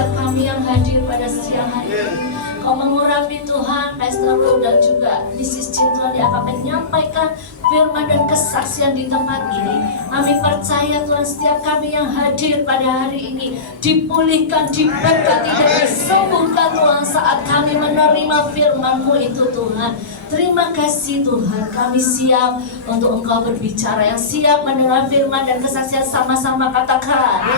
setiap kami yang hadir pada siang hari ini. Kau mengurapi Tuhan, Pastor Ru dan juga Mrs. Jin Tuhan yang akan menyampaikan firman dan kesaksian di tempat ini. Kami percaya Tuhan setiap kami yang hadir pada hari ini dipulihkan, diberkati dan disembuhkan Tuhan saat kami menerima firman-Mu itu Tuhan. Terima kasih Tuhan, kami siap untuk Engkau berbicara, yang siap mendengar firman dan kesaksian sama-sama katakan.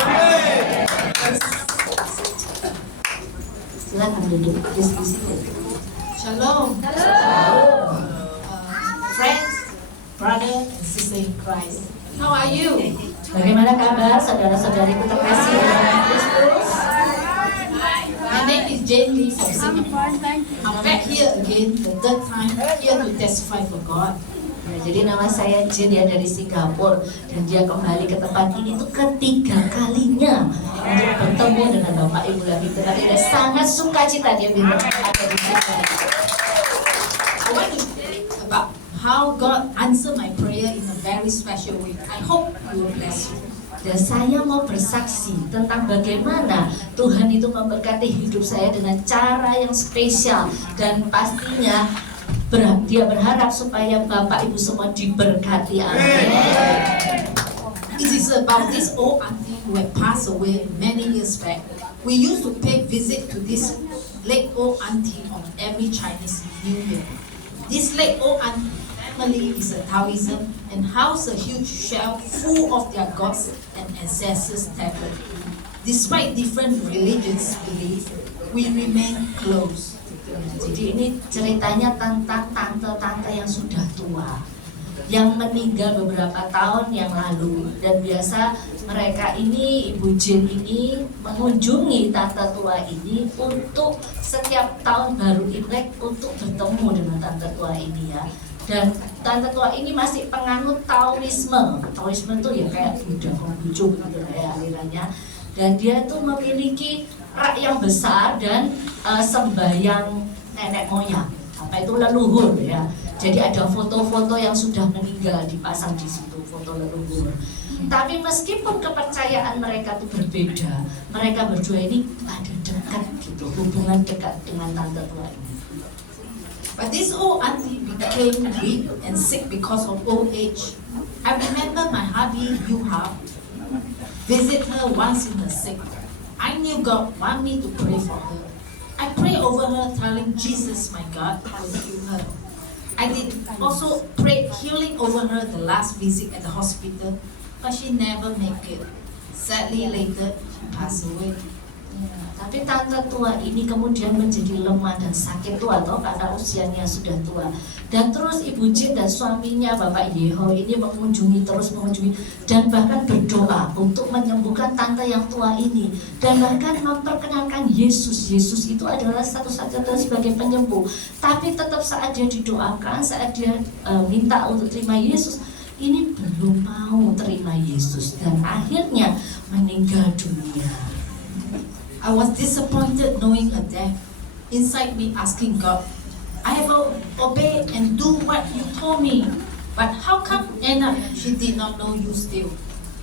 Silakan duduk, diskusi. Shalom. Friends, brother and sister in Christ. How are you? Bagaimana kabar saudara-saudariku terkasih dalam Kristus? My name is Jane Lee from Singapore. I'm back here again, the third time, here to testify for God. Nah, jadi nama saya Jin, dia dari Singapura dan dia kembali ke tempat ini itu ketiga kalinya untuk bertemu dengan Bapak Ibu dan Peter. Dia sangat sukacita dia bilang ada di sini. I want to speak about how God answered my prayer in a very special way. I hope it will bless you. Dan saya mau bersaksi tentang bagaimana Tuhan itu memberkati hidup saya dengan cara yang spesial dan pastinya dia berharap supaya Bapak Ibu semua diberkati. Amin. It is about this old auntie who had passed away many years back. We used to pay visit to this late old auntie on every Chinese New Year. This late old auntie family is a Taoism and house a huge shelf full of their gods and ancestors' tablet. Despite different religions' belief, we remain close. Jadi ini ceritanya tentang tante-tante yang sudah tua yang meninggal beberapa tahun yang lalu, dan biasa mereka ini, Ibu Jin ini mengunjungi tante tua ini untuk setiap tahun baru Imlek untuk bertemu dengan tante tua ini ya. Dan tante tua ini masih penganut Taoisme. Taoisme itu ya kayak Buddha Konghucu gitu ya alirannya. Dan dia itu memiliki rak yang besar dan sembahyang nenek moyang, apa itu leluhur ya. Jadi ada foto-foto yang sudah meninggal dipasang di situ, foto leluhur. Tapi meskipun kepercayaan mereka itu berbeda, mereka berdua ini ada dekat gitu, hubungan dekat dengan tante tua ini. But this old auntie became weak and sick because of old age. I remember my hubby Yuha visit her once in her sick. I knew God want me to pray for her. I pray over her, telling Jesus, my God, will heal her. I did also pray healing over her the last visit at the hospital, but she never make it. Sadly, later she passed away. Ya, tapi tante tua ini kemudian menjadi lemah dan sakit tua atau karena usianya sudah tua. Dan terus Ibu Jin dan suaminya Bapak Yeho ini terus mengunjungi dan bahkan berdoa untuk menyembuhkan tante yang tua ini, dan bahkan memperkenalkan Yesus. Yesus itu adalah satu-satunya sebagai penyembuh. Tapi tetap saat dia didoakan, saat dia minta untuk terima Yesus, ini belum mau terima Yesus dan akhirnya meninggal dunia. I was disappointed knowing her death. Inside me asking God, I have obeyed and do what you told me, but how come end up she did not know you still?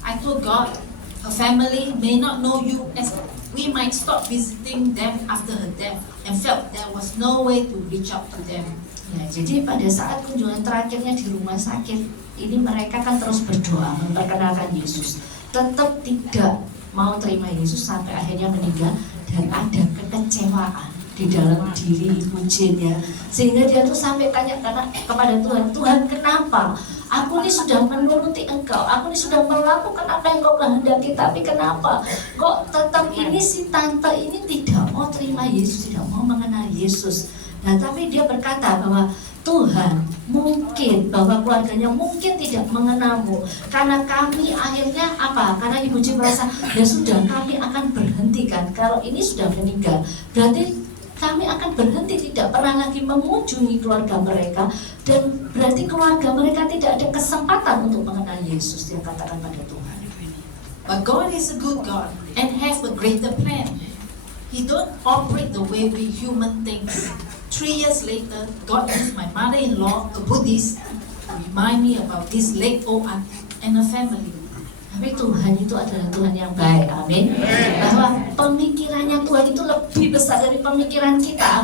I told God, her family may not know you, as we might stop visiting them after her death, and felt there was no way to reach out to them. Ya, jadi pada saat kunjungan terakhirnya di rumah sakit ini mereka kan terus berdoa memperkenalkan Yesus, tetap tidak mau terima Yesus sampai akhirnya meninggal, dan ada kekecewaan di dalam diri Ibu Jin ya, sehingga dia tuh sampai tanya kepada Tuhan, Tuhan kenapa? Aku ini sudah menuruti Engkau, aku ini sudah melakukan apa yang Kau kehendaki, tapi kenapa kok tetap ini si tante ini tidak mau terima Yesus, tidak mau mengenal Yesus? Nah, tapi dia berkata bahwa Tuhan, mungkin bahwa keluarganya mungkin tidak mengenalmu, karena kami akhirnya apa? Karena Ibu Jin merasa ya sudah, kami akan berhentikan. Kalau ini sudah meninggal, berarti kami akan berhenti, tidak pernah lagi mengunjungi keluarga mereka, dan berarti keluarga mereka tidak ada kesempatan untuk mengenal Yesus. Dia katakan pada Tuhan. But God is a good God and has a greater plan. He don't operate the way we human think. 3 years later, God used my mother-in-law, a Buddhist, to remind me about this late old auntie and her family. Tapi Tuhan itu adalah Tuhan yang baik, amin. Bahwa pemikirannya Tuhan lebih besar dari pemikiran kita.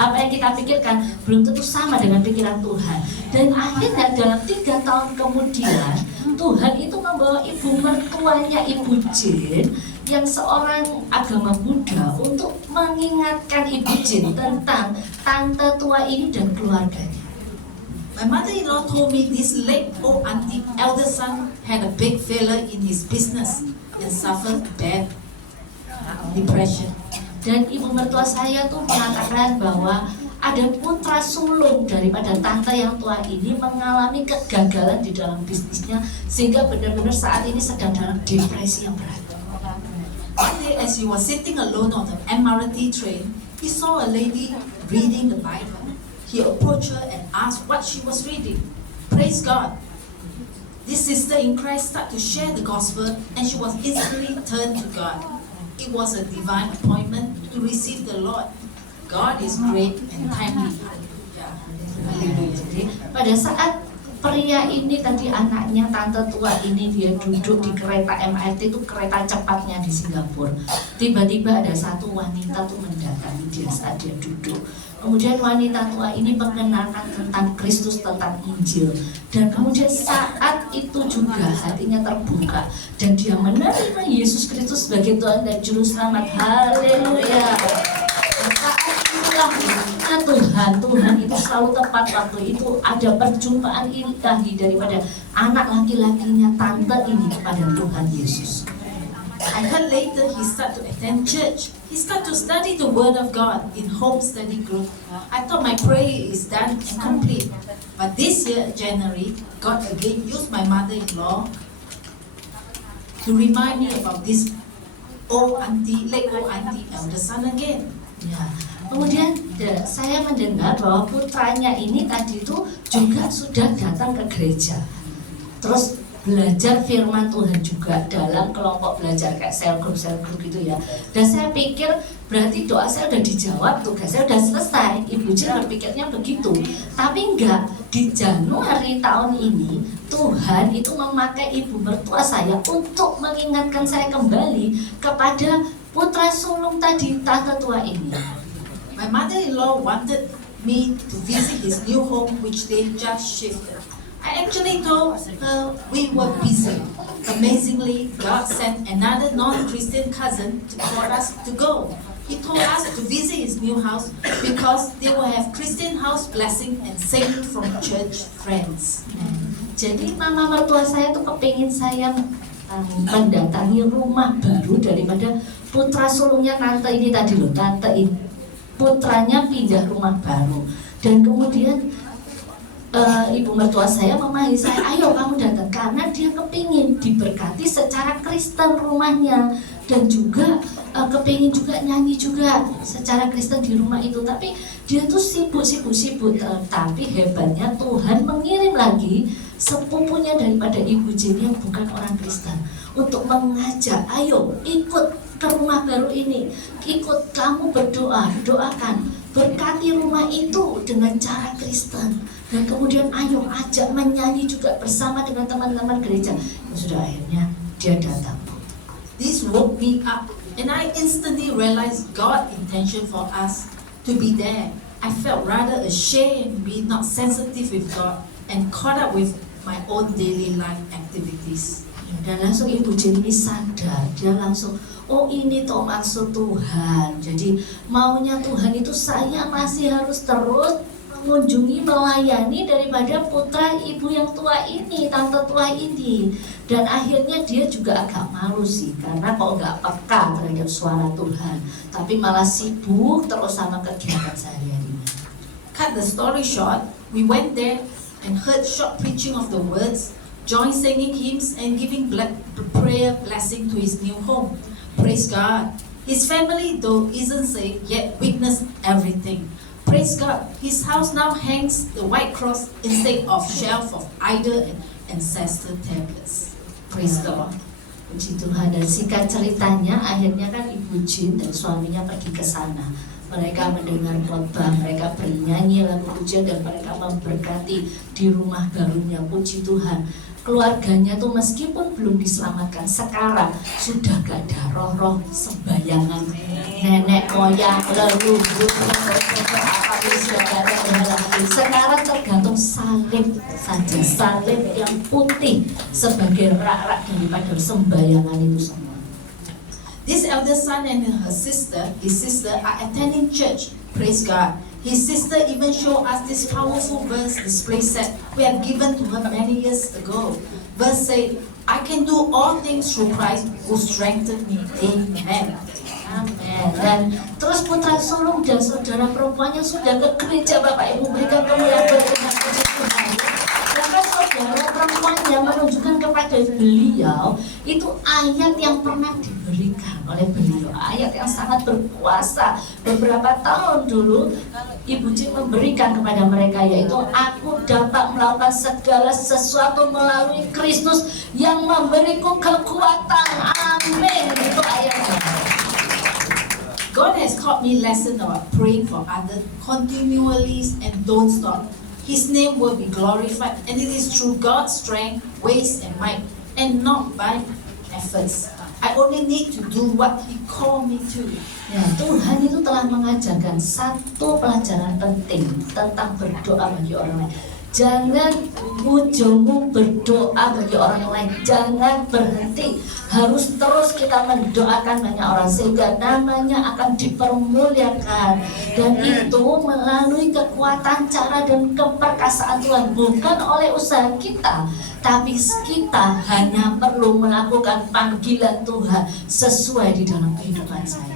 Apa yang kita pikirkan belum tentu sama dengan pikiran Tuhan. Dan akhirnya dalam 3 tahun kemudian Tuhan itu membawa ibu mertuanya Ibu Jane yang seorang agama Buddha untuk mengingatkan Ibu Jane tentang tante tua ini dan keluarganya. My mother-in-law told me this late old auntie elder son had a big failure in his business and suffered bad depression. Dan ibu mertua saya tuh mengatakan bahwa ada putra sulung daripada tante yang tua ini mengalami kegagalan di dalam bisnisnya sehingga benar-benar saat ini sedang dalam depresi yang berat. One day as he was sitting alone on the MRT train, he saw a lady reading the Bible. He approached her and asked what she was reading. Praise God. This sister in Christ started to share the gospel and she was instantly turned to God. It was a divine appointment to receive the Lord. God is great and timely. Haleluya. Jadi pada saat pria ini tadi anaknya tante tua ini dia duduk di kereta MRT itu kereta cepatnya di Singapura. Tiba-tiba ada satu wanita tuh mendatangi dia saat dia duduk. Kemudian wanita tua ini mengenalkan tentang Kristus, tentang Injil. Dan kemudian saat itu juga hatinya terbuka dan dia menerima Yesus Kristus sebagai Tuhan dan Juru Selamat. Haleluya. Saat itulah Tuhan itu selalu tepat waktu itu ada perjumpaan ilahi daripada anak laki-lakinya tante ini kepada Tuhan Yesus. I heard later he started to attend church. He started to study the Word of God in home study group. I thought my prayer is done and complete. But this year, January, God again used my mother-in-law to remind me about this late old auntie elder son again. Ya. Kemudian saya mendengar bahwa putranya ini tadi itu juga sudah datang ke gereja. Terus belajar firman Tuhan juga dalam kelompok belajar kayak cell group gitu ya. Dan saya pikir berarti doa saya udah dijawab, tugas saya udah selesai. Ibu Jane berpikirnya begitu. Tapi enggak, di Januari tahun ini Tuhan itu memakai ibu mertua saya untuk mengingatkan saya kembali kepada putra sulung tadi, tante tua ini. My mother-in-law wanted me to visit his new home which they just shifted. I actually told her we were busy. Amazingly, God sent another non-Christian cousin for us to go. He told us to visit his new house because they will have Christian house blessing and singing from church friends. Jadi mama mertua saya tuh kepingin saya mendatangi rumah baru daripada putra sulungnya tante ini tadi loh, tante ini putranya pindah rumah baru dan kemudian ibu mertua saya memahi saya, ayo kamu datang karena dia kepingin diberkati secara Kristen rumahnya dan juga kepingin juga nyanyi juga secara Kristen di rumah itu. Tapi dia tuh sibuk. Tapi hebatnya Tuhan mengirim lagi sepupunya daripada Ibu Jane yang bukan orang Kristen untuk mengajak, ayo ikut ke rumah baru ini, ikut kamu berdoa, doakan, berkati rumah itu dengan cara Kristen. Dan kemudian ayo ajak menyanyi juga bersama dengan teman-teman gereja. Ya sudah, akhirnya dia datang. This woke me up and I instantly realized God's intention for us to be there. I felt rather ashamed being not sensitive with God and caught up with my own daily life activities. Dan langsung Ibu Jane ini sadar, dia langsung, oh ini toh maksud Tuhan. Jadi maunya Tuhan itu saya masih harus terus mengunjungi, melayani daripada putra ibu yang tua ini, tante tua ini. Dan akhirnya dia juga agak malu sih, karena kok nggak peka terhadap suara Tuhan, tapi malah sibuk terus sama kegiatan sehari-harinya. Cut the story short, we went there and heard short preaching of the words, joined singing hymns and giving prayer blessing to his new home. Praise God. His family, though isn't saved, yet witnessed everything. Praise God. His house now hangs the white cross instead of shelf of idol and ancestor tablets. Praise God. Puji Tuhan. Dan singkat ceritanya, akhirnya kan Ibu Jane dan suaminya pergi ke sana. Mereka mendengar khotbah, mereka bernyanyi lagu pujian dan mereka memberkati di rumah barunya. Puji Tuhan. Keluarganya tuh meskipun belum diselamatkan, sekarang sudah gak ada roh-roh sembayangan nenek moyang, leluhur, apapun saudara berhala. Sekarang tergantung salib saja, salib yang putih sebagai rak-rak daripada sembayangan itu semua. This elder son and his sister are attending church. Praise God. His sister even showed us this powerful verse display set we had given to her many years ago. Verse say, I can do all things through Christ who strengthened me. Amen. Amin. Dan terus putra sulung dan saudara perempuannya sudah ke gereja, Bapak Ibu, berikan kemuliaan bagi Tuhan. Karena saudara perempuannya menunjukkan kepada beliau itu ayat yang pernah diberikan oleh beliau, ayat yang sangat berkuasa. Beberapa tahun dulu Ibu Jin memberikan kepada mereka, yaitu aku dapat melakukan segala sesuatu melalui Kristus yang memberiku kekuatan. Amin. Itu ayatnya. God has taught me lesson about praying for others continually and don't stop. His name will be glorified, and it is through God's strength, ways, and might, and not by efforts. I only need to do what He called me to. Ya, Tuhan itu telah mengajarkan satu pelajaran penting tentang berdoa bagi orang lain. Jangan ujungmu berdoa bagi orang lain, jangan berhenti. Harus terus kita mendoakan banyak orang sehingga namanya akan dipermuliakan. Dan itu melalui kekuatan, cara, dan keperkasaan Tuhan, bukan oleh usaha kita, tapi kita hanya perlu melakukan panggilan Tuhan sesuai di dalam kehidupan saya.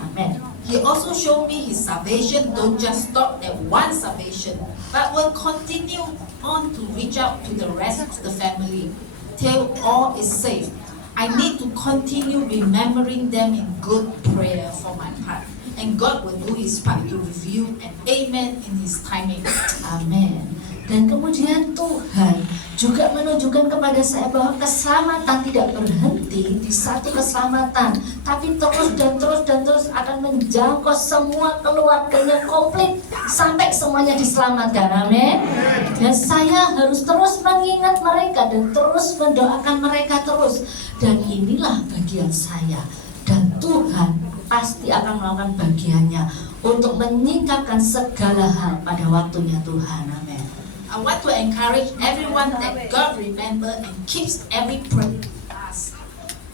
Amin. He also showed me His salvation don't just stop at one salvation, but will continue on to reach out to the rest of the family till all is safe. I need to continue remembering them in good prayer for my part, and God will do His part to review and amen in His timing. Amin. Dan kemudian Tuhan juga menunjukkan kepada saya bahwa keselamatan tidak berhenti di satu keselamatan, tapi terus dan terus dan terus akan menjangkau semua keluarganya komplit sampai semuanya diselamatkan. Amin. Dan saya harus terus mengingat mereka dan terus mendoakan mereka terus. Dan inilah bagian saya. Dan Tuhan pasti akan melakukan bagiannya untuk menyingkapkan segala hal pada waktunya Tuhan. Amin. I want to encourage everyone that God remember and keeps every promise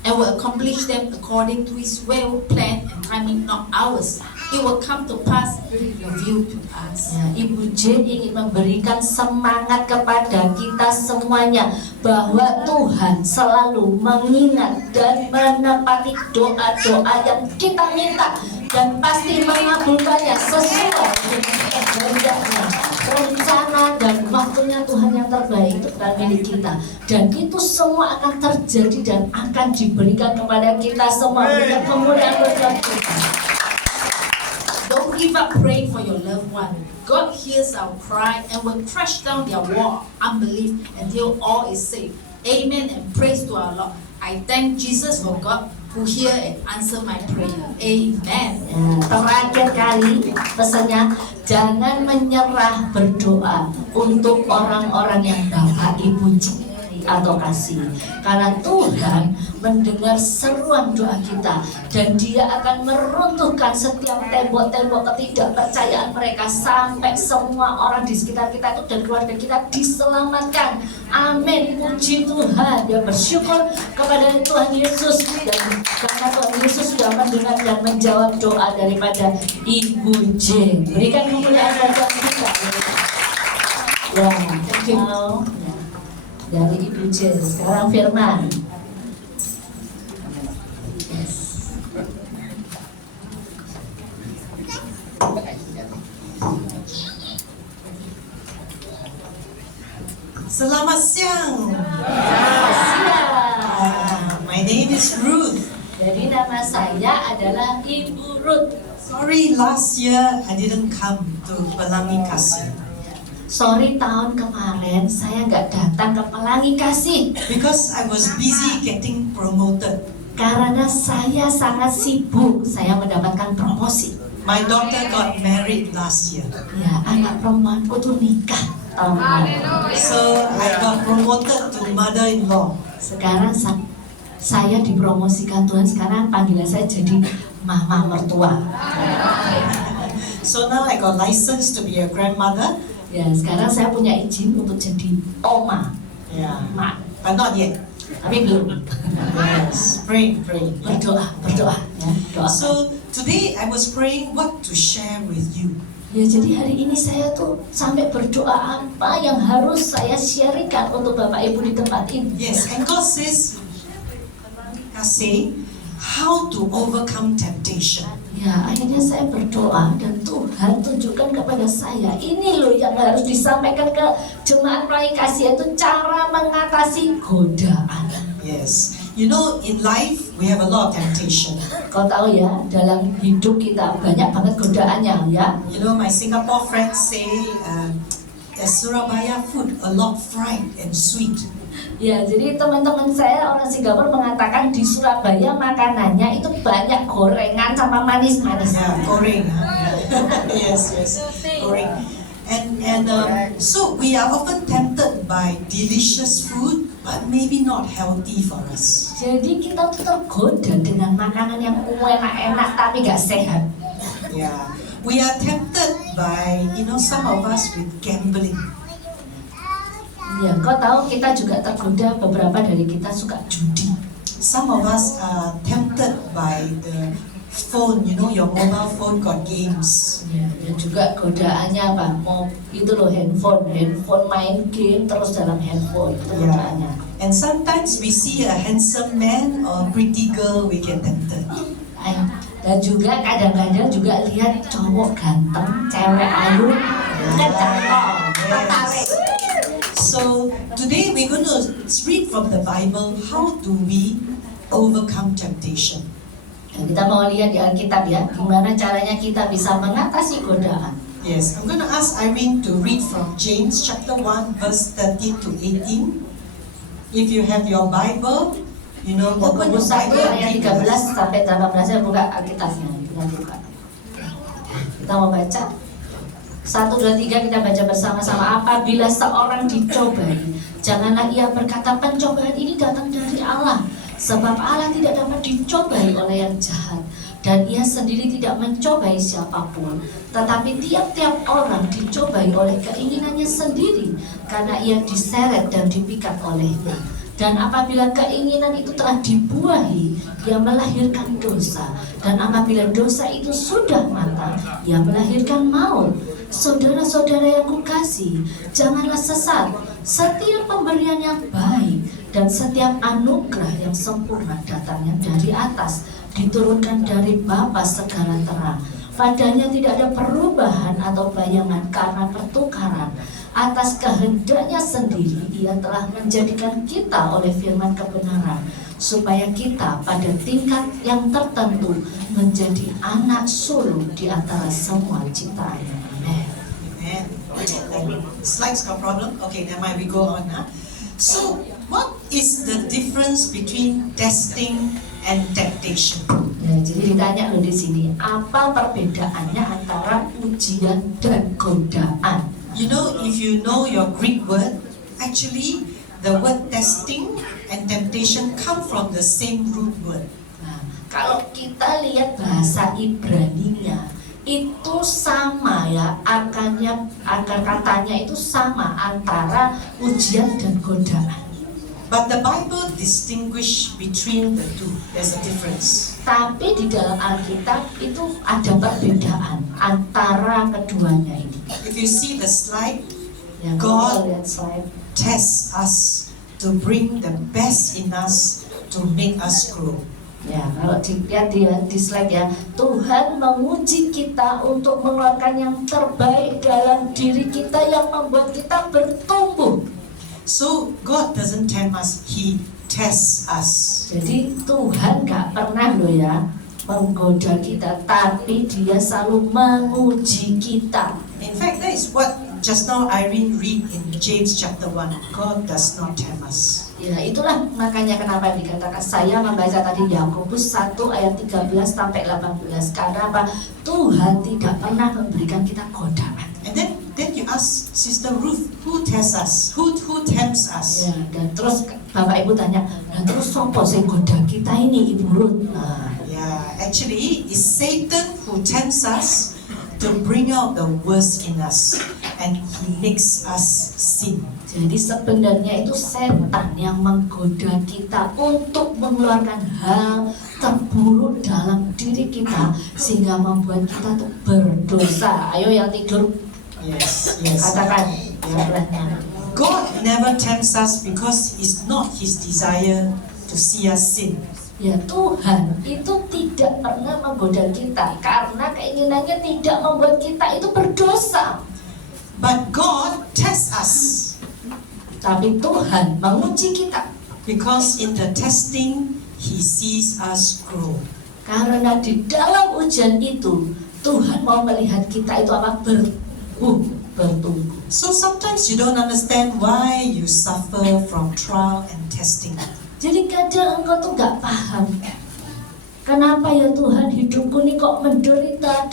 and will accomplish them according to His will, plan, and timing, not ours. It will come to pass revealed to us. Ya, Ibu Jin ingin memberikan semangat kepada kita semuanya bahwa Tuhan selalu mengingat dan menepati doa-doa yang kita minta dan pasti mengabulkannya sesuai dengan kehendaknya. Rencana dan waktunya Tuhan yang terbaik itu bukan milik kita, dan itu semua akan terjadi dan akan diberikan kepada kita semua. Berikan kemuliaan buat Tuhan. Don't give up praying for your loved one. God hears our cry and will crush down their wall of unbelief until all is safe. Amen and praise to our Lord. I thank Jesus for God who hear and answer my prayer. Amen. Ya, terakhir kali pesannya, jangan menyerah berdoa untuk orang-orang yang Bapak Ibu cintai atau kasih, karena Tuhan mendengar seruan doa kita dan Dia akan meruntuhkan setiap tembok-tembok ketidakpercayaan mereka sampai semua orang di sekitar kita itu dan keluarga kita diselamatkan. Amin. Puji Tuhan. Dia bersyukur kepada Tuhan Yesus, dan karena Tuhan Yesus sudah mendengar dan menjawab doa daripada Ibu Jin. Berikan kemuliaan bagi kita. Ya, mau ya, dari Ibu Jin. Sekarang Firman. Selamat siang. Siap. My name is Ruth. Jadi nama saya adalah Ibu Ruth. Sorry, last year I didn't come to Pelangi Kasih Sorry, tahun kemarin saya nggak datang ke Pelangi Kasih because I was busy getting promoted. karena saya sangat sibuk. Saya mendapatkan promosi. My daughter got married last year, Ya, anak perempuanku tuh nikah tahun lalu. so I got promoted to mother-in-law. Sekarang saya dipromosikan Tuhan. Sekarang panggilan saya jadi mama mertua. So now I got license to be a grandmother. Ya, sekarang saya punya izin untuk jadi oma, Yeah, mak, but not yet. tapi belum. Yes, praying. Berdoa ya, doa. So today I was praying what to share with you. Ya, jadi hari ini saya tuh sampai berdoa apa yang harus saya sharingkan untuk Bapak Ibu di tempat ini. Yes, and God says, say how to overcome temptation. Ya, akhirnya saya berdoa dan Tuhan tunjukkan kepada saya, ini loh yang harus disampaikan ke jemaat Pelangi Kasih, yaitu cara mengatasi godaan. Yes, you know in life we have a lot of temptation. Kau tahu ya, dalam hidup kita banyak banget godaannya ya. You know my Singapore friends say Surabaya food a lot fried and sweet. Ya, jadi teman-teman saya orang Singapura mengatakan di Surabaya makanannya itu banyak gorengan sama manis-manis. Yeah, goreng. yes, goreng. And so we are often tempted by delicious food, but maybe not healthy for us. Jadi kita tuh tergoda dengan makanan yang enak-enak tapi gak sehat. Yeah, we are tempted by some of us with gambling. Ya, kau tahu kita juga tergoda, beberapa dari kita suka judi. Some of us are tempted by the phone, your mobile phone got games. Ya, dan juga godaannya apa? Mau itu loh handphone main game terus dalam handphone itu godaannya. And sometimes we see a handsome man or pretty girl, we get tempted. Dan juga kadang-kadang juga lihat cowok ganteng, cewek ayu, kecakep, tertarik. So today we're going to read from the Bible, how do we overcome temptation? Dan kita mau lihat di Alkitab ya, gimana caranya kita bisa mengatasi godaan. Yes, I'm going to ask Irene to read from James chapter 1 verse 13 to 18. If you have your Bible, open your Yakobus 1 Bible and ayat read 13 with us. sampai 18, saya buka Alkitabnya, kita buka. Kita mau baca. 1, 2, 3 kita baca bersama-sama. Apabila seorang dicobai, janganlah ia berkata pencobaan ini datang dari Allah, sebab Allah tidak dapat dicobai oleh yang jahat, dan ia sendiri tidak mencobai siapapun. Tetapi tiap-tiap orang dicobai oleh keinginannya sendiri, karena ia diseret dan dipikat olehnya. Dan apabila keinginan itu telah dibuahi, ia melahirkan dosa. Dan apabila dosa itu sudah matang, ia melahirkan maut. Saudara-saudara yang kukasihi, janganlah sesat. Setiap pemberian yang baik dan setiap anugerah yang sempurna datangnya dari atas, diturunkan dari Bapa segala terang. Padanya tidak ada perubahan atau bayangan karena pertukaran. Atas kehendaknya sendiri ia telah menjadikan kita oleh firman kebenaran, supaya kita pada tingkat yang tertentu menjadi anak sulung di antara semua ciptaannya. Amen. Amen. Slides got problem? Okay, never mind, we go on. So, what is the difference between testing and temptation? Ya, jadi ditanya loh di sini, apa perbedaannya antara ujian dan godaan? You know, if you know your Greek word, actually the word testing and temptation come from the same root word. Nah, kalau kita lihat bahasa Ibraninya itu sama ya, akar katanya itu sama antara ujian dan godaan. But the Bible distinguish between the two. There's a difference. Tapi di dalam Alkitab itu ada perbedaan antara keduanya ini. If you see the slide, Ya, God kita lihat slide. tests us to bring the best in us to make us grow. Ya, kalau dilihat di slide ya, Tuhan menguji kita untuk mengeluarkan yang terbaik dalam diri kita yang membuat kita bertumbuh. So God doesn't tempt us, He tests us. Jadi Tuhan gak pernah loh ya menggoda kita, tapi Dia selalu menguji kita. In fact, that is what just now Irene read in James chapter 1. God does not tempt us. Ya, itulah makanya kenapa dikatakan saya membaca tadi Yakobus 1 ayat 13 sampai 18. Karena apa? Tuhan tidak pernah memberikan kita godaan. And then you ask Sister Ruth, who tests us? Who tempts us? Ya, dan terus Bapak Ibu tanya, dan terus sopo sing goda kita ini Ibu Ruth? Nah, Yeah, actually is Satan who tempts us to bring out the worst in us, and he makes us sin. Jadi sebenarnya itu setan yang menggoda kita untuk mengeluarkan hal terburuk dalam diri kita sehingga membuat kita tuh berdosa. Ayo yang tidur Yes. katakan sebelahnya. God never tempts us because it's not his desire to see us sin. Ya, Tuhan itu tidak pernah menggoda kita karena keinginannya tidak membuat kita itu berdosa. But God tests us Tapi Tuhan menguji kita because in the testing he sees us grow. karena di dalam ujian itu Tuhan mau melihat kita itu apa? Bertumbuh. So sometimes you don't understand why you suffer from trial and testing. Jadi kadang engkau tuh gak paham kenapa ya Tuhan hidupku ini kok menderita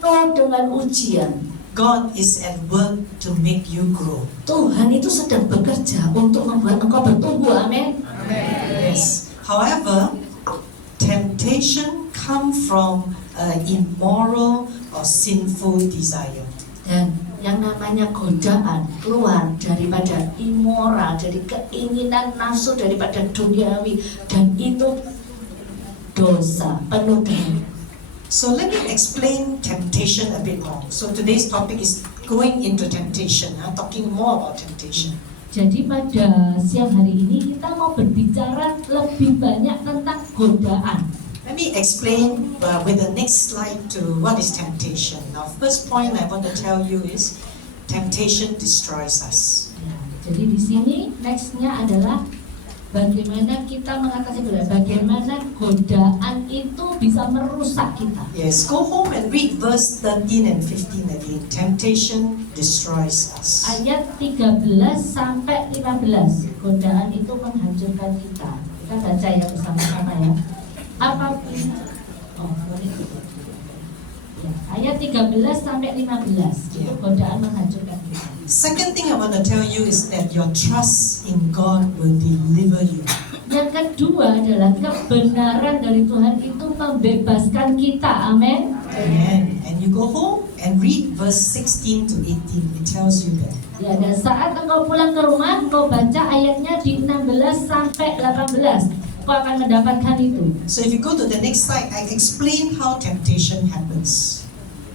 penuh dengan ujian. God is at work to make you grow. Tuhan itu sedang bekerja untuk membuat engkau bertumbuh. Amin. Yes. However, temptation comes from immoral or sinful desire. Dan yang namanya godaan keluar daripada immoral, dari keinginan nafsu, daripada duniawi, dan itu dosa penuh dengan. So let me explain temptation a bit more. So today's topic is going into temptation, talking more about temptation. Jadi pada siang hari ini kita mau berbicara lebih banyak tentang godaan. Let me explain with the next slide to what is temptation. Now, first point I want to tell you is temptation destroys us. Ya, jadi di sini nextnya adalah bagaimana kita mengatasi godaan, bagaimana godaan itu bisa merusak kita. Yes, go home and read verse 13 and 15 again. Temptation destroys us. Ayat 13 sampai 15, godaan itu menghancurkan kita. Kita baca ya bersama-sama ya. Apapun boleh. Ya, ayat 13 sampai 15 itu godaan menghancurkan kita. Second thing I want to tell you is that your trust in God will deliver you. Yang kedua adalah kebenaran dari Tuhan itu membebaskan kita. Amin. Amen. And you go home and read verse 16 to 18. It tells you that. Ya, dan saat engkau pulang ke rumah, engkau baca ayatnya di 16 sampai 18. Engkau akan mendapatkan itu. So if you go to the next slide, I explain how temptation happens.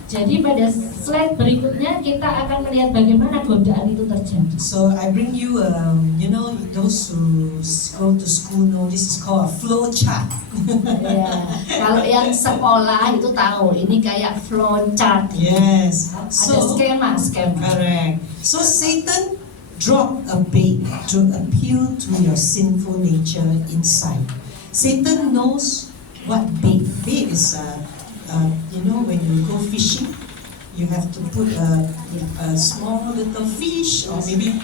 Jadi pada slide berikutnya kita akan melihat bagaimana godaan itu terjadi. So I bring you, those who go to school know this is called a flow chart. Ya, kalau yang sekolah itu tahu ini kayak flow chart. Yes. Ada So skema. correct. So Satan dropped a bait to appeal to your sinful nature inside. Satan knows what bait. Bait is when you go fishing, you have to put a small little fish or maybe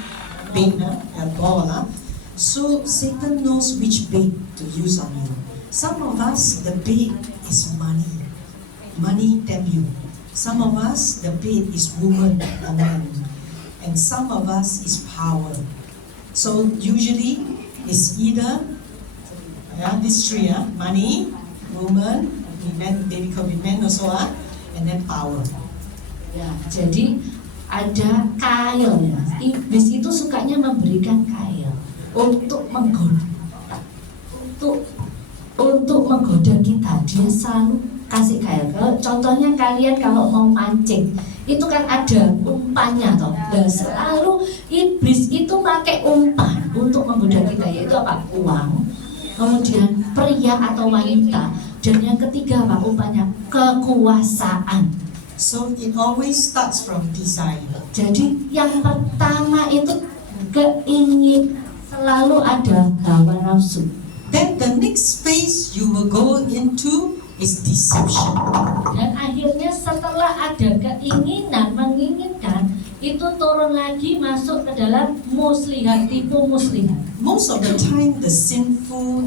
bait, a ball. So Satan knows which bait to use on you. Some of us, the bait is money. Money tempt you. Some of us, the bait is woman or man. And some of us is power. So usually it's either these three, money, woman, maybe could be men also, and then power. Ya, jadi ada kail ya. Iblis itu sukanya memberikan kail untuk menggoda, untuk menggoda kita. Dia selalu kasih kail. Contohnya kalian kalau mau mancing, itu kan ada umpannya toh. Dan selalu iblis itu pakai umpan untuk menggoda kita, yaitu apa? Uang, kemudian pria atau wanita, dan yang ketiga apa umpannya? Kekuasaan. So it always starts from desire. Jadi yang pertama itu selalu ada hawa nafsu. Then the next phase you will go into is deception. Dan akhirnya setelah ada keinginan menginginkan, itu turun lagi masuk ke dalam muslihat, tipu muslihat. Most of the time the sinful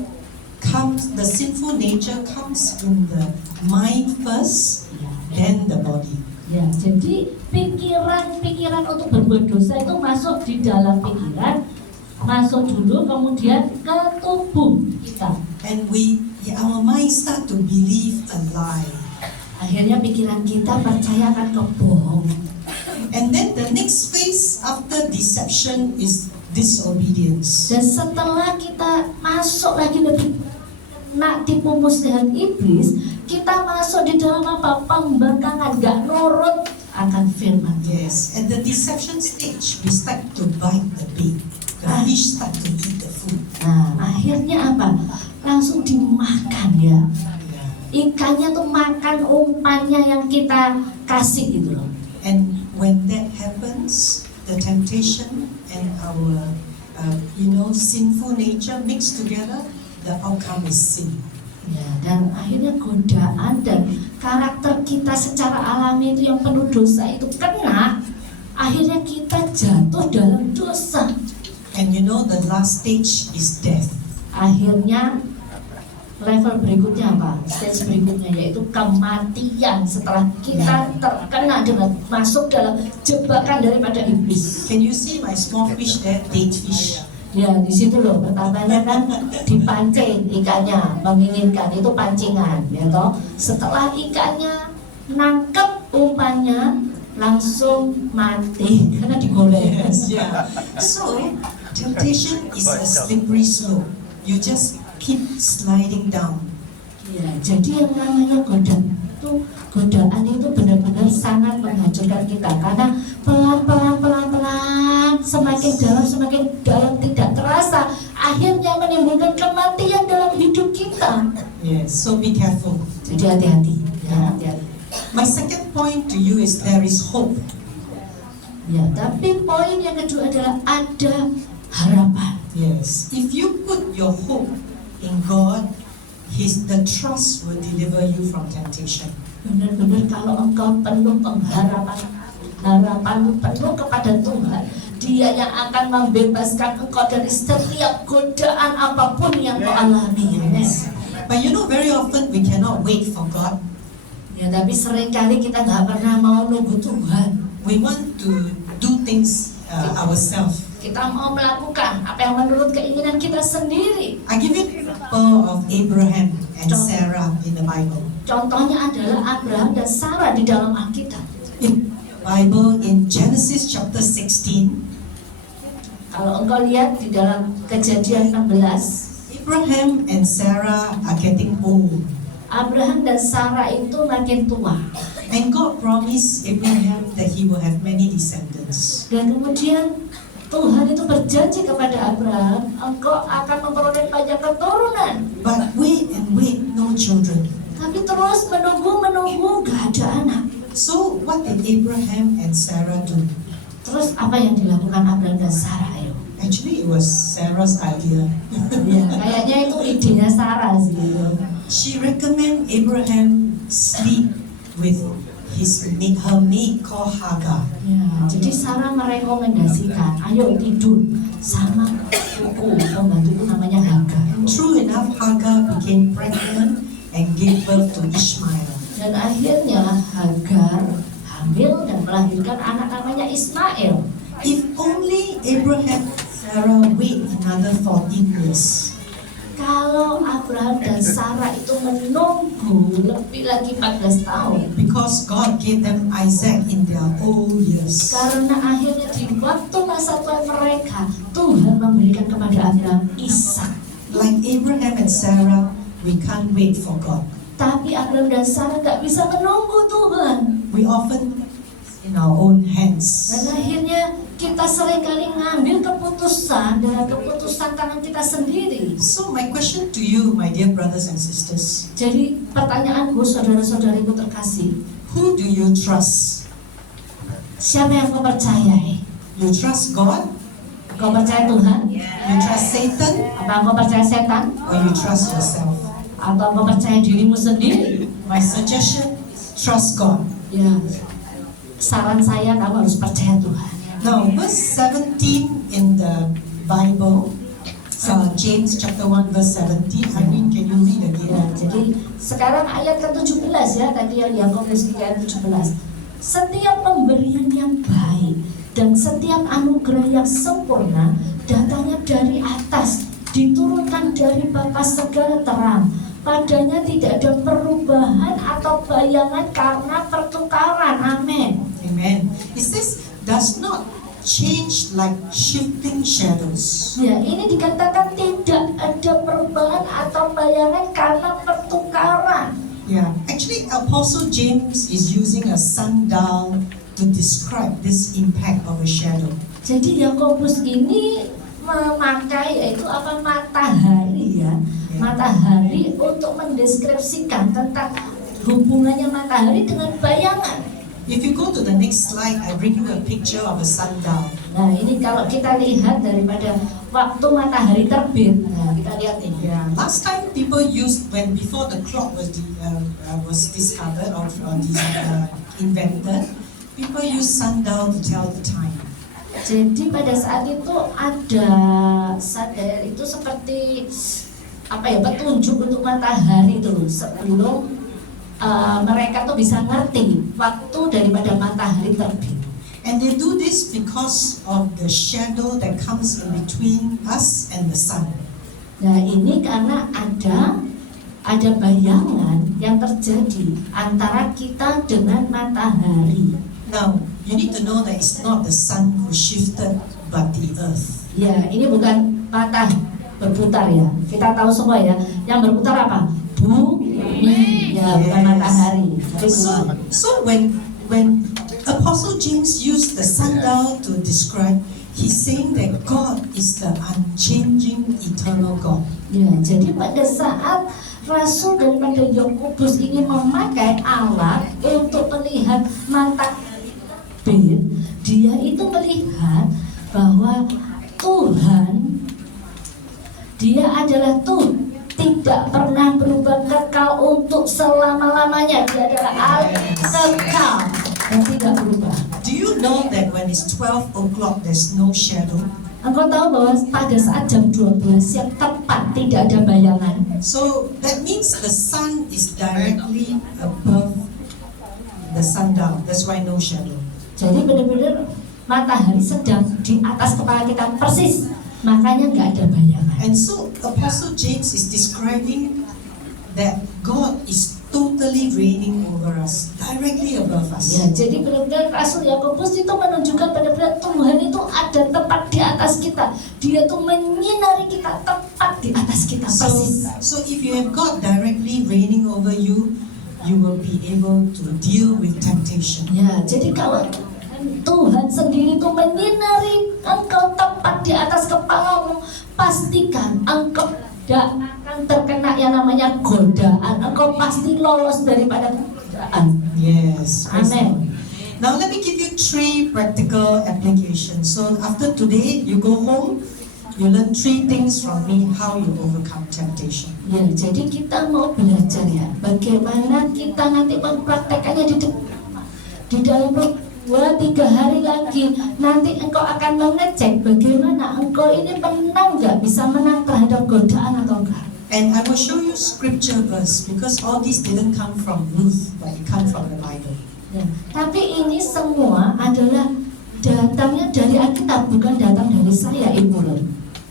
nature comes in the mind first, then the body. Ya, jadi pikiran untuk berbuat dosa itu masuk di dalam pikiran, masuk dulu kemudian ke tubuh kita. And we our minds start to believe a lie. Akhirnya pikiran kita percaya akan kebohongan. And then the next phase after deception is disobedience. Dan setelah kita masuk lagi lebih nak dipumus dengan iblis, kita masuk di dalam apa? Pembangkangan, gak nurut akan firman. Yes, at the deception stage, we start to bite the bait. The fish start to eat the food. Nah, akhirnya apa? Langsung dimakan ya. Yeah. Ikannya tuh makan umpannya yang kita kasih gitu loh. And when that happens, the temptation and our, sinful nature mixed together, the outcome is sin. Ya, dan akhirnya godaan dan karakter kita secara alami itu yang penuh dosa itu kena, akhirnya kita jatuh dalam dosa. And the last stage is death. Akhirnya level berikutnya apa? Stage berikutnya yaitu kematian setelah kita terkena dengan masuk dalam jebakan daripada iblis. Can you see my small fish there, date fish? Ya, di situ loh pertamanya kan dipancing ikannya, menginginkan itu pancingan, ya toh. Setelah ikannya nangkep umpannya langsung mati karena digoreng. Yes, yeah. So, temptation is a slippery slope. You just keep sliding down. Ya, jadi yang namanya godaan itu benar-benar sangat menghancurkan kita karena pelan-pelan semakin dalam tidak terasa akhirnya menimbulkan kematian dalam hidup kita. Yes, so be careful. Jadi hati-hati, ya, hati-hati. My second point to you is there is hope. Ya, tapi poin yang kedua adalah ada harapan. Yes, if you put your hope in God, the trust will deliver you from temptation. Benar-benar kalau engkau penuh harapan penuh kepada Tuhan, Dia yang akan membebaskan engkau dari setiap godaan apapun yang kau alami. Yes. But very often we cannot wait for God. Ya, tapi seringkali kita nggak pernah mau nunggu Tuhan. We want to do things ourselves. Kita mau melakukan apa yang menurut keinginan kita sendiri. I give you the example of Abraham and Sarah in the Bible. Contohnya adalah Abraham dan Sarah di dalam Alkitab. In Bible in Genesis chapter 16, Kalau engkau lihat di dalam Kejadian 16, Abraham and Sarah are getting old. Abraham dan Sarah itu makin tua. And God promised Abraham that he will have many descendants. Dan kemudian Tuhan itu berjanji kepada Abraham, engkau akan memperoleh banyak keturunan. But wait and wait, no children. Tapi terus menunggu, gak ada anak. So what did Abraham and Sarah do? Terus apa yang dilakukan Abraham dan Sarah? Ayo. Actually, it was Sarah's idea. Ya, kayaknya itu idenya Sarah sih. She recommended Abraham sleep with her maid called Hagar. Ya, jadi Sarah merekomendasikan, ayo tidur sama pembantuku namanya Hagar. True enough, Hagar became pregnant and gave birth to Ishmael. Dan akhirnya Hagar hamil dan melahirkan anak namanya Ismail. If only Abraham and Sarah wait another 14 years. Kalau Abraham dan Sarah itu menunggu lebih lagi 14 tahun, Because God gave them Isaac in their old years. karena akhirnya di waktu masa tua mereka Tuhan memberikan kepada Abraham Ishak. Like Abraham and Sarah, we can't wait for God. Tapi Abraham dan Sarah gak bisa menunggu Tuhan. We often in our own hands. Dan akhirnya kita seringkali ngambil keputusan dengan keputusan tangan kita sendiri. So my question to you, my dear brothers and sisters, Jadi pertanyaanku saudara-saudariku terkasih, who do you trust? siapa yang kau percayai? You trust God? Kau percaya Tuhan? You trust Satan? Apa kau percaya setan? Or you trust yourself? Atau kau percaya dirimu sendiri? My suggestion, trust God. Ya, saran saya kamu harus percaya Tuhan. Now, verse 17 in the Bible, James chapter 1 verse 17. Irene, can you read Ya, again? jadi sekarang ayat ke-17 ya, tadi yang Yakobus ayat 17. Setiap pemberian yang baik dan setiap anugerah yang sempurna datangnya dari atas, diturunkan dari Bapa segala terang, padanya tidak ada perubahan atau bayangan karena pertukaran. Amin. Amen. It says, does not change like shifting shadows. Ya, ini dikatakan tidak ada perubahan atau bayangan karena pertukaran. Yeah, actually, Apostle James is using a sundial to describe this impact of a shadow. Jadi Yakobus ini memakai yaitu apa, matahari ya, matahari untuk mendeskripsikan tentang hubungannya matahari dengan bayangan. If you go to the next slide, I bring you a picture of a sundial. Nah, ini kalau kita lihat daripada waktu matahari terbit. Nah, kita lihat ini. Yeah, last time people used, when before the clock was discovered or invented, people used sundial to tell the time. Jadi pada saat itu ada sundial itu seperti apa ya, petunjuk untuk matahari itu sebelum mereka tuh bisa ngerti waktu daripada matahari terbit. And they do this because of the shadow that comes in between us and the sun. Nah, ini karena ada bayangan yang terjadi antara kita dengan matahari. Now, you need to know that it's not the sun who shifted, but the earth. Ya, ini bukan matahari berputar ya. Kita tahu semua ya, yang berputar apa? Bumi. Ya, bukan matahari. Tapi So when Apostle James used the sundial to describe, he's saying that God is the unchanging eternal God. ya, jadi pada saat Rasul daripada Yakobus ini memakai alat untuk melihat matahari, dia itu melihat bahwa Tuhan, dia adalah Tuhan, tidak pernah berubah, kekal untuk selama-lamanya. Dia adalah Allah kekal dan tidak berubah. Do you know that when it's 12 o'clock, there's no shadow? Engkau tahu bahwa pada saat jam 12 yang tepat tidak ada bayangan. So that means the sun is directly above the sundial. That's why no shadow. Jadi benar-benar matahari sedang di atas kepala kita persis, makanya nggak ada bayangan. And so Apostle James is describing that God is totally reigning over us, directly above us. Ya, jadi benar-benar Rasul Yakobus itu menunjukkan benar-benar Tuhan itu ada tepat di atas kita. Dia tuh menyinari kita tepat di atas kita persis. So if you have God directly reigning over you, you will be able to deal with temptation. Ya, jadi kalau Tuhan sendiri itu menyinari engkau tepat di atas kepalamu, pastikan engkau tidak akan terkena yang namanya godaan. Engkau pasti lolos daripada godaan. Yes. Amen. Now let me give you 3 practical applications. So after today, you go home, you learn 3 things from me how you overcome temptation. Ya, jadi kita mau belajar ya, bagaimana kita nanti mempraktekannya di dalam 2-3 hari lagi. Nanti engkau akan mengecek bagaimana engkau ini menang nggak, bisa menang terhadap godaan atau enggak. And I will show you scripture verse because all these didn't come from Ruth, but it comes from the Bible. Ya, tapi ini semua adalah datangnya dari Alkitab, bukan datang dari saya, Ibu.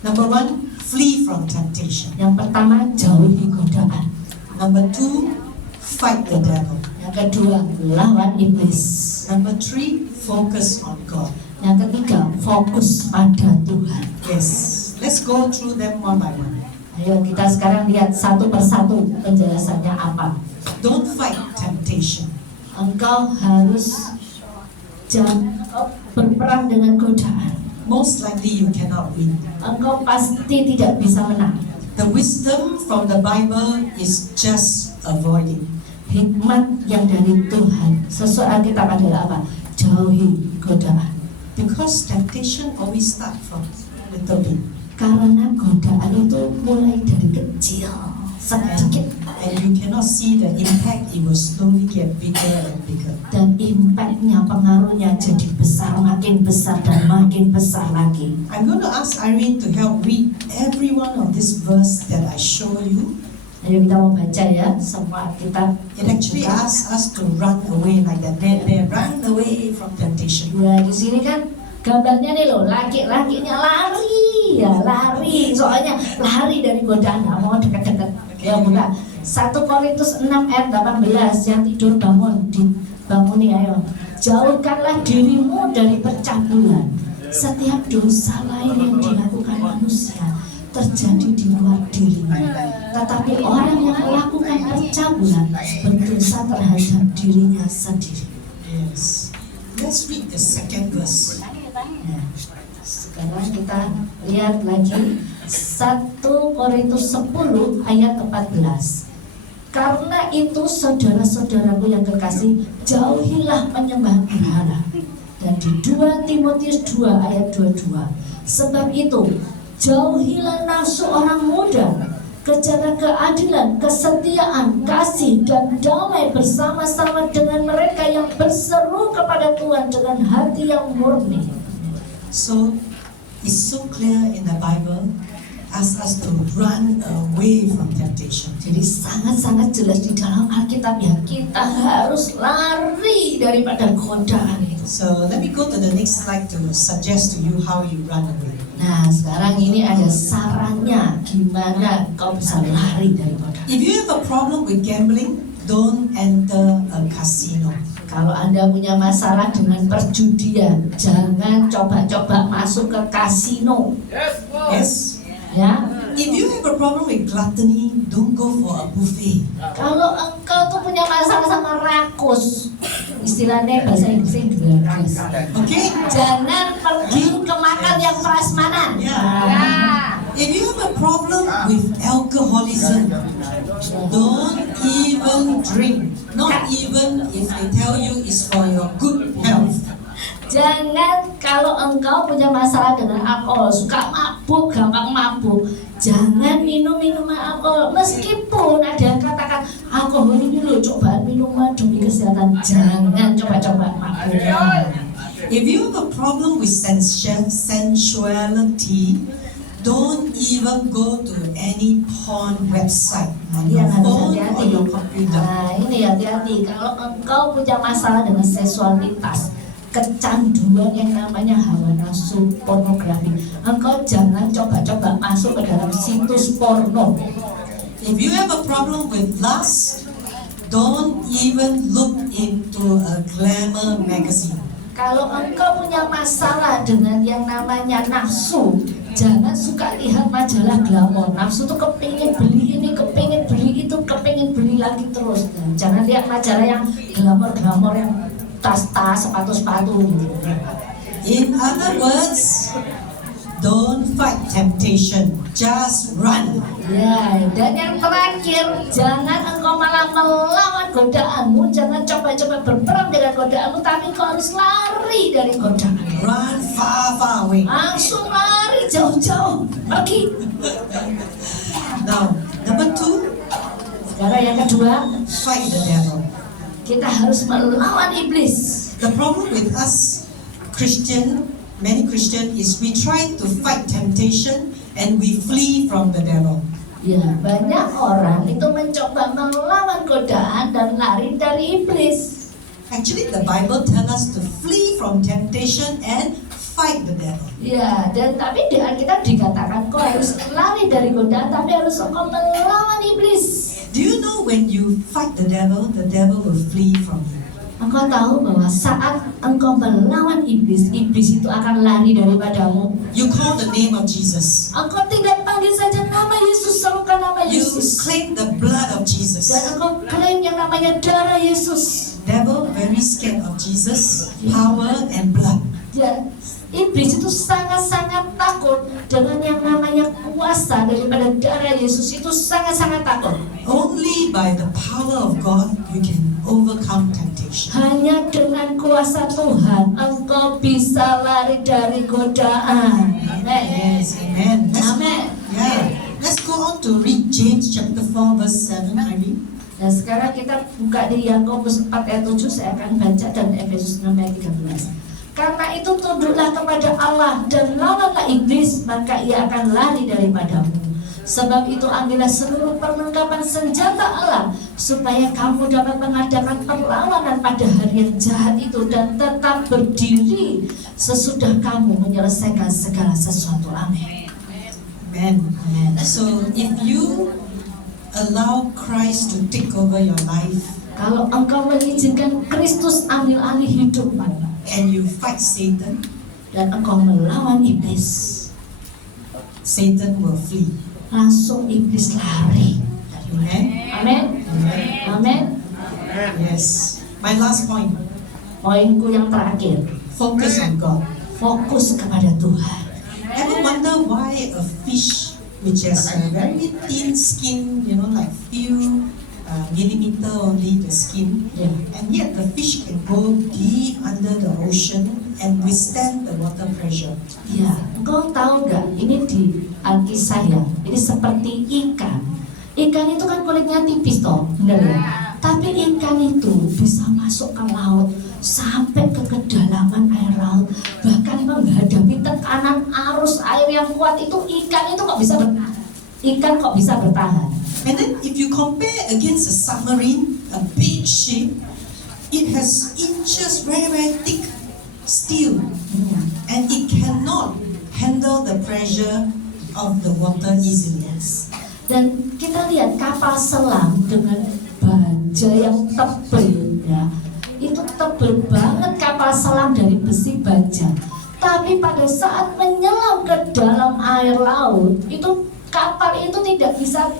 Number 1, flee from temptation. Yang pertama, jauhi godaan. Number 2, fight the devil. Yang kedua, lawan iblis. Number 3, focus on God. Yang ketiga, fokus pada Tuhan. Yes, let's go through them one by one. Ayo kita sekarang lihat satu persatu penjelasannya apa. Don't fight temptation. Engkau harus berperang dengan godaan. Most likely you cannot win. Engkau pasti tidak bisa menang. The wisdom from the Bible is just avoiding. Hikmat yang dari Tuhan sesuai Alkitab adalah apa? Jauhi godaan. Because temptation always start from little bit. Karena godaan itu mulai dari kecil, sedikit, And you cannot see the impact, it will slowly get bigger and bigger. dan impactnya, pengaruhnya jadi besar, makin besar dan makin besar lagi. I'm going to ask Irene to help read every one of this verse that I show you. Ayo kita mau baca ya semua Alkitab. It actually asks us to run away like that. They run away from temptation. Ya, di sini kan gambarnya nih loh, laki-lakinya lari, ya lari, soalnya lari dari godaan, nggak mau dekat-dekat. Ya bukan, 1 Korintus 6 ayat 18, yang tidur bangun, dibanguni ayo. Jauhkanlah dirimu dari pencabulan. Setiap dosa lain yang dilakukan manusia terjadi di luar dirinya. Tetapi orang yang melakukan pencabulan berdosa terhadap dirinya sendiri. Yes. Let's read the second verse. Nah, sekarang kita lihat lagi 1 Korintus 10 ayat 14. Karena itu saudara-saudaraku yang kekasih, jauhilah menyembah berhala. Dan di 2 Timotius 2 ayat 22. Sebab itu, jauhilah nafsu orang muda, kejarlah keadilan, kesetiaan, kasih, dan damai bersama-sama dengan mereka yang berseru kepada Tuhan dengan hati yang murni. So, it's so clear in the Bible, ask us to run away from temptation. Jadi sangat-sangat jelas di dalam Alkitab ya, kita harus lari daripada godaan itu. So, let me go to the next slide to suggest to you how you run away. Nah, sekarang ini ada sarannya gimana kau bisa lari dari godaan. If you have a problem with gambling, don't enter a casino. Kalau Anda punya masalah dengan perjudian, jangan coba-coba masuk ke kasino. Yes. Ya. If you have a problem with gluttony, don't go for a buffet. Kalau engkau tuh punya masalah sama rakus, istilahnya bahasa Inggrisnya gratis. Okay? Jangan pergi ke makan yang prasmanan. Yeah. If you have a problem with alcoholism, don't even drink. Not even if they tell you it's for your good health. Jangan kalau engkau punya masalah dengan alkohol, suka mabuk, gampang mabuk, jangan minum minuman alkohol. Meskipun ada yang katakan alkohol ini loh cobaan minuman demi kesehatan, jangan coba-coba mabuk. If you have a problem with sensuality, don't even go to any porn website on your Iya, harus phone or hati-hati. your computer. Nah, ini hati-hati. Kalau engkau punya masalah dengan seksualitas, kecanduan yang namanya hawa nafsu pornografi, engkau jangan coba-coba masuk ke dalam situs porno. If you have a problem with lust, don't even look into a glamour magazine. Kalau engkau punya masalah dengan yang namanya nafsu, jangan suka lihat majalah glamor. Nafsu tuh kepingin beli ini, kepingin beli itu, kepingin beli lagi terus. Dan jangan lihat majalah yang glamor-glamor yang tas-tas, sepatu-sepatu gitu. In other words, don't fight temptation, just run. Ya, dan yang terakhir, jangan engkau malah melawan godaanmu, jangan coba-coba berperang dengan godaanmu, tapi engkau harus lari dari godaan. Run far, far away. Langsung lari jauh-jauh, pergi. Now, number 2, Sekarang yang kedua, fight the devil. kita harus melawan iblis. The problem with us many Christian is we try to fight temptation and we flee from the devil. Ya, banyak orang itu mencoba melawan godaan dan lari dari iblis. Actually, the Bible tells us to flee from temptation and fight the devil. Ya, dan tapi di Alkitab dikatakan kau harus lari dari godaan, tapi harus kau melawan iblis. Do you know when you fight the devil will flee from you? Engkau tahu bahwa saat engkau melawan iblis, iblis itu akan lari daripadamu. You call the name of Jesus. Engkau tidak panggil saja nama Yesus, serukan nama You Yesus. claim the blood of Jesus. Dan engkau klaim yang namanya darah Yesus. Devil very scared of Jesus, power and blood. Ya, iblis itu sangat-sangat takut dengan yang namanya kuasa daripada darah Yesus, itu sangat-sangat takut. Only by the power of God you can overcome temptation. Hanya dengan kuasa Tuhan engkau bisa lari dari godaan. Amen. Yes, amen. Amen. Let's go on to read James chapter 4 verse 7, Irene. Nah, sekarang kita buka di Yakobus 4 ayat 7, saya akan baca, dan Efesus 6 ayat 13. Karena itu tunduklah kepada Allah dan lawanlah iblis, maka ia akan lari daripadamu. Sebab itu ambillah seluruh perlengkapan senjata Allah, supaya kamu dapat mengadakan perlawanan pada hari yang jahat itu dan tetap berdiri sesudah kamu menyelesaikan segala sesuatu. Amin. Amen. So if you allow Christ to take over your life Kalau engkau mengizinkan Kristus ambil alih hidupmu and you fight Satan, dan engkau melawan iblis, Satan will flee. langsung iblis lari. Amen? Amin. Amin. Yes. My last point, Poinku yang terakhir, focus on God. fokus kepada Tuhan. Ever wonder why a fish which has a very thin skin, like few millimeter only the skin, Ya. and yet the fish can go deep under the ocean and withstand the water pressure. Ya, engkau tahu nggak? Ini di Alkisah ya. Ini seperti ikan. Ikan itu kan kulitnya tipis toh, benar ya? Tapi ikan itu bisa masuk ke laut sampai ke kedalaman air laut, bahkan menghadapi tekanan arus air yang kuat itu ikan itu kok bisa bertahan. Ikan kok bisa bertahan. And then if you compare against a submarine, a big ship, it has inches very, very thick steel, and it cannot handle the pressure of the water easily. Dan kita lihat kapal selam dengan baja yang tebal ya, itu tebal banget kapal selam dari besi baja. Tapi pada saat menyelam ke dalam air laut, itu kapal itu tidak bisa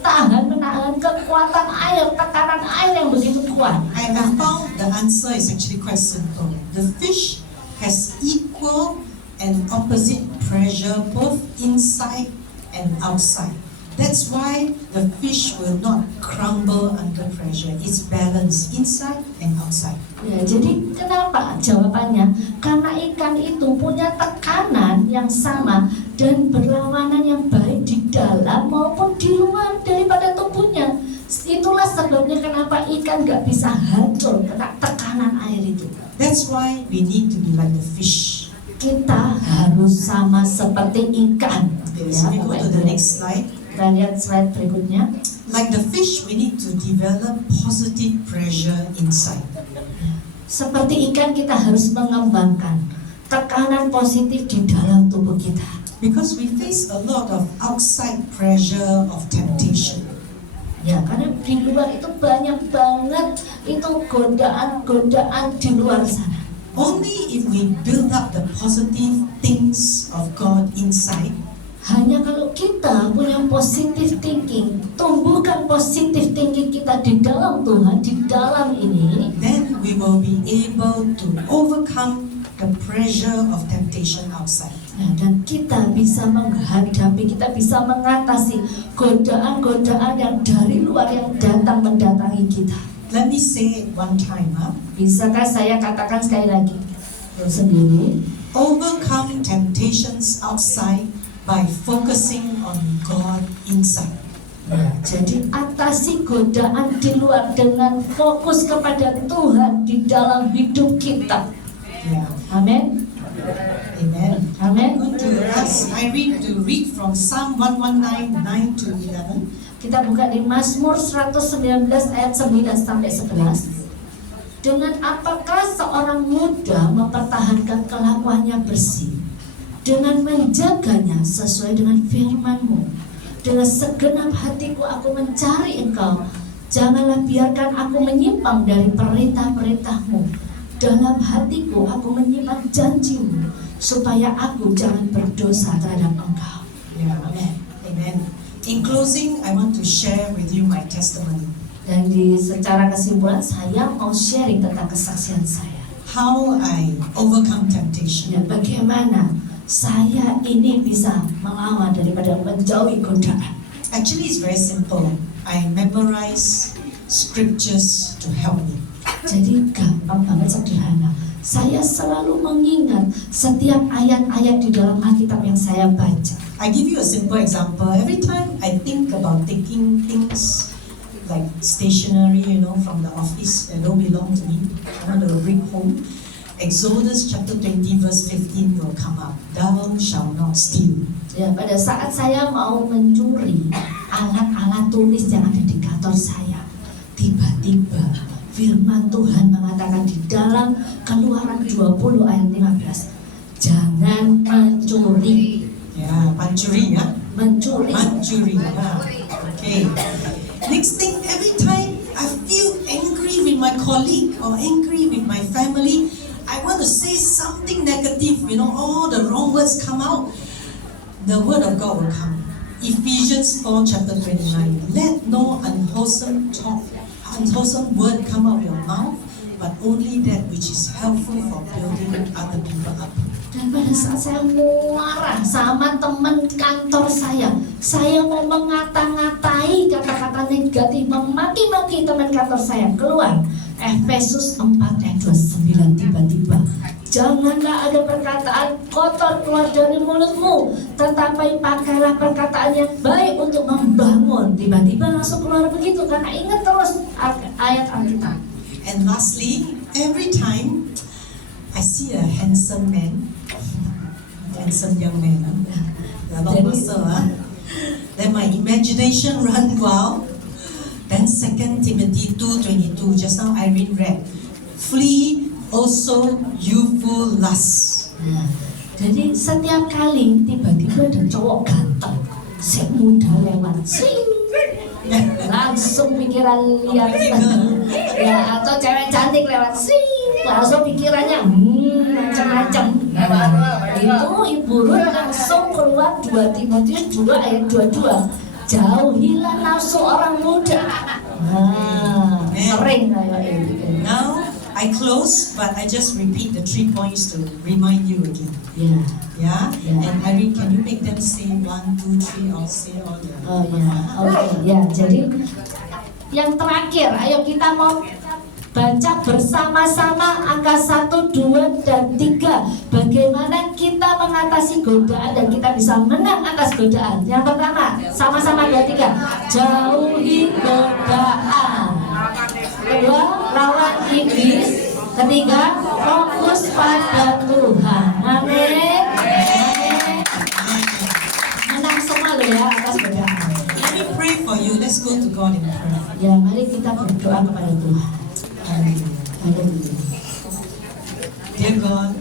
menahan kekuatan air, tekanan air yang begitu kuat. I have found the answer is actually quite simple. The fish has equal and opposite pressure both inside and outside. That's why the fish will not crumble under pressure. It's balanced inside and outside. Ya, jadi kenapa? Jawabannya karena ikan itu punya tekanan yang sama dan berlawanan yang baik di dalam maupun di luar daripada tubuhnya. Itulah sebabnya kenapa ikan gak bisa hancur kena tekanan air itu. That's why we need to be like the fish. Kita harus sama seperti ikan. Okay, so we go to the next slide. Kita lihat slide berikutnya. Like the fish, we need to develop positive pressure inside. Seperti ikan kita harus mengembangkan tekanan positif di dalam tubuh kita. Because we face a lot of outside pressure of temptation. Ya, karena di luar itu banyak banget itu godaan-godaan di luar sana. Only if we build up the positive things of God inside, Hanya kalau kita punya positive thinking, tumbuhkan positive thinking kita di dalam Tuhan, di dalam ini, then we will be able to overcome the pressure of temptation outside. nah, dan kita bisa menghadapi, kita bisa mengatasi godaan-godaan yang dari luar yang datang mendatangi kita. Let me say it one time, Bisakah saya katakan sekali lagi? Sendiri. Overcome temptations outside by focusing on God inside. Ya, jadi atasi godaan di luar dengan fokus kepada Tuhan di dalam hidup kita. Yeah. Amin. Amen. Amin. I'm going to ask Irene to read from Psalm 119, 9 to 11. Kita buka di Mazmur 119 ayat 9 sampai 11. Dengan apakah seorang muda mempertahankan kelakuannya bersih, dengan menjaganya sesuai dengan firman-Mu. Dengan segenap hatiku aku mencari Engkau. Janganlah biarkan aku menyimpang dari perintah-perintah-Mu. Dalam hatiku aku menyimpan janji-Mu, supaya aku jangan berdosa terhadap Engkau. Yeah. Amen. Amen. In closing, I want to share with you my testimony. Dan secara kesimpulan saya mau sharing tentang kesaksian saya. How I overcome temptation. Ya, bagaimana saya ini bisa melawan daripada menjauhi godaan. Actually, it's very simple. I memorize scriptures to help me. Jadi gampang banget, sederhana. Saya selalu mengingat setiap ayat-ayat di dalam Alkitab yang saya baca. I give you a simple example. Every time I think about taking things like stationery, from the office that don't belong to me, I want to bring home, Exodus chapter 20 verse 15 will come up. Thou shalt not steal. Ya, pada saat saya mau mencuri alat-alat tulis yang ada di kantor saya, tiba-tiba firman Tuhan mengatakan di dalam Keluaran 20 ayat 15, jangan mencuri. Yeah, pancuri, yeah. Mencuri. Pancuri, yeah. Okay. Next thing, every time I feel angry with my colleague or angry with my family, I want to say something negative, all the wrong words come out. The word of God will come. Ephesians 4 chapter 29. Let no unwholesome word come out of your mouth, but only that which is helpful for building other people up. Dan pada saat saya marah sama teman kantor saya mau mengata-ngatai kata-kata negatif, memaki-maki teman kantor saya, keluar Efesus 4 ayat 29, tiba-tiba janganlah ada perkataan kotor keluar dari mulutmu, tetapi pakailah perkataan yang baik untuk membangun. Tiba-tiba langsung keluar begitu karena ingat terus ayat Alkitab. And lastly, every time I see a handsome young man, a lot of muscle, then my imagination run wild. Then 2 Timothy 2:22, just now Irene read, flee also youthful lust. Nah, jadi setiap kali tiba-tiba ada cowok ganteng, si muda lewat, langsung pikiran liar, ya, atau cewek cantik lewat, langsung pikirannya macam-macam. Itu Ibu Ruth langsung keluar 2 Timotius 2 ayat 22. Jauhilah nafsu orang muda. Nah, sering kayak itu. Now I close, but I just repeat the 3 points to remind you again. Yeah. And Irene, can you make them say 1, 2, 3 or say all the? Oh ya, oke. Ya, jadi yang terakhir, ayo kita mau baca bersama-sama angka 1, 2, dan 3. Bagaimana kita mengatasi godaan dan kita bisa menang atas godaan. Yang pertama, sama-sama 2, 3. Jauhi godaan. Kedua, lawan iblis. Ketiga, fokus pada Tuhan. Amin. Menang semua loh ya atas godaan. Let me pray for you. Let's go to God in prayer. Ya, mari kita berdoa kepada Tuhan. Hallelujah. Dear God,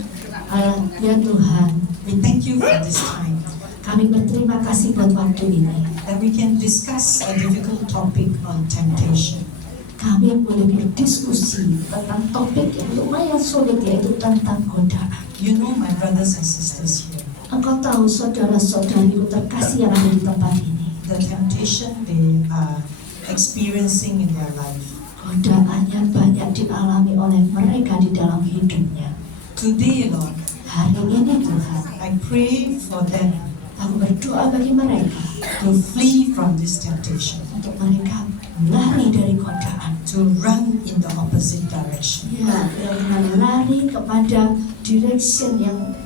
Ya Tuhan, we thank you for this time kami berterima kasih buat waktu ini. that we can discuss a difficult topic on temptation. Kami boleh berdiskusi tentang topik yang lumayan sulit, yaitu tentang godaan. You know my brothers and sisters here. Engkau tahu saudara-saudariku terkasih yang ada di tempat ini. The temptation they are experiencing in their life. Godaan yang banyak dialami oleh mereka di dalam hidupnya. Today, Lord, Hari ini Tuhan, I pray for them aku berdoa bagi mereka to flee from this temptation, untuk mereka lari dari godaan. to run in the opposite direction. Ya, dengan lari kepada direction yang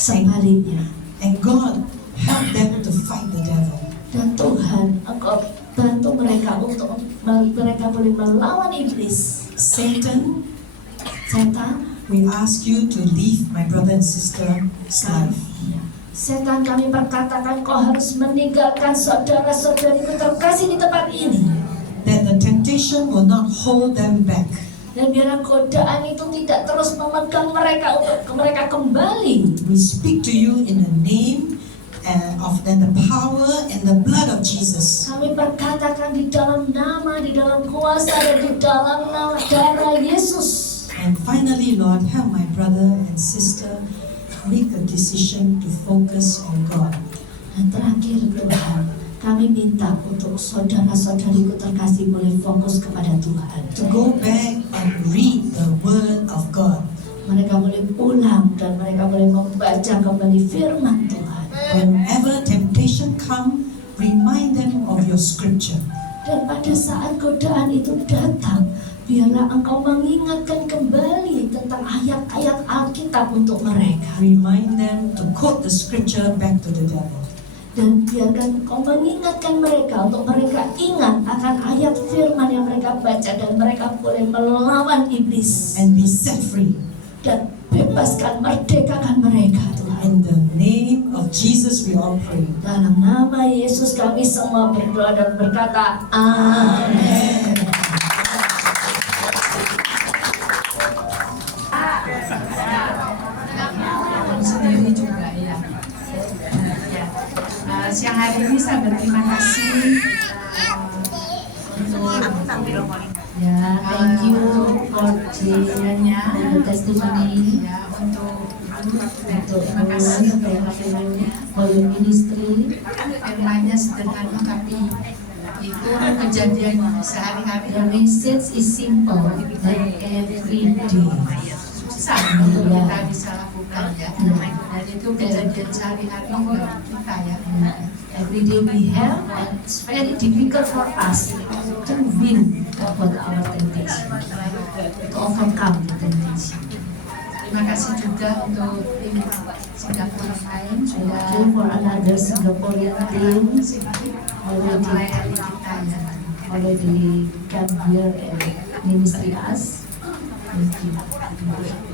sebaliknya. And God, help them to fight the devil. Dan Tuhan, Engkau bantu mereka untuk mereka boleh melawan iblis. Satan, Setan, we ask you to leave my brother and sister's life. Setan, kami perkatakan kau harus meninggalkan saudara-saudariku terkasih di tempat ini. That the temptation will not hold them back. Dan biarlah godaan itu tidak terus memegang mereka untuk mereka kembali. We speak to you in the name of the power and the blood of Jesus. Kami perkatakan di dalam nama, di dalam kuasa, dan di dalam nama darah Yesus. And finally, Lord, help my brother and sister make a decision to focus on God. Dan terakhir Tuhan, kami minta untuk saudara-saudariku terkasih boleh fokus kepada Tuhan. To go back and read the Word of God. Mereka boleh pulang dan mereka boleh membaca kembali firman Tuhan. Whenever temptation come, remind them of your scripture. Dan pada saat godaan itu datang, biarlah Engkau mengingatkan kembali tentang ayat-ayat Alkitab untuk mereka. Remind them to quote the scripture back to the devil. Dan biarkan Engkau mengingatkan mereka untuk mereka ingat akan ayat firman yang mereka baca dan mereka boleh melawan iblis And be set free. dan bebaskan, merdekakan mereka Tuhan. In the name of Jesus we all pray. Dalam nama Yesus kami semua berdoa dan berkata amin. Sendiri juga ya. Siang hari ini saya berterima kasih testimony Ya, untuk terima kasih for your ministry. firmannya sederhana tapi itu kejadian sehari-hari The message is simple and every day. susah untuk kita bisa lakukan ya. Dan itu kejadian sehari-hari kita ya. Every day we have, and it's very difficult for us to win over our temptation, to overcome the temptation. Terima kasih juga untuk tim Singapura lain Thank sudah you for another Singaporean team melayani kita ya. already come here and ministry us. Thank you.